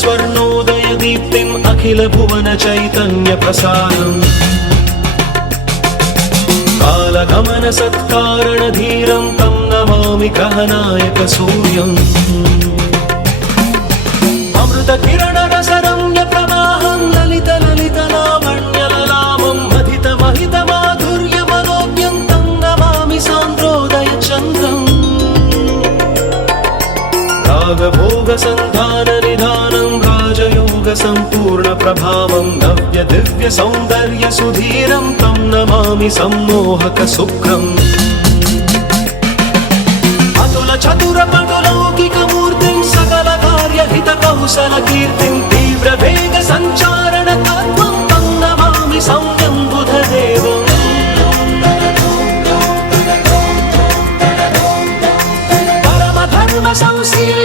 स्वर्णोदयदीप्तिम् अखिलभुवनचैतन्यप्रसारम् कालगमनसत्कारणधीरं तं नमामि ग्रहनायकसूर्यम् अमृतकिरणरसरम्यप्रवाहं ललितलावण्यललामं महितमाधुर्यमनोज्ञं तं नमामि सान्द्रोदयचन्द्रम् रागभोगसन्धाननिधानं राजयोगसम्पूर्णप्रभावं नव्यदिव्यसौन्दर्यसुधीरं तं नमामि सम्मोहकसुखम् अतुलचतुरपटुलौकिकमूर्तिं सकलकार्यहितकौशलकीर्तिं तीव्रवेगसञ्चारणतत्त्वं तं नमामि सौम्यं बुधदेवम् परमधर्मसंशील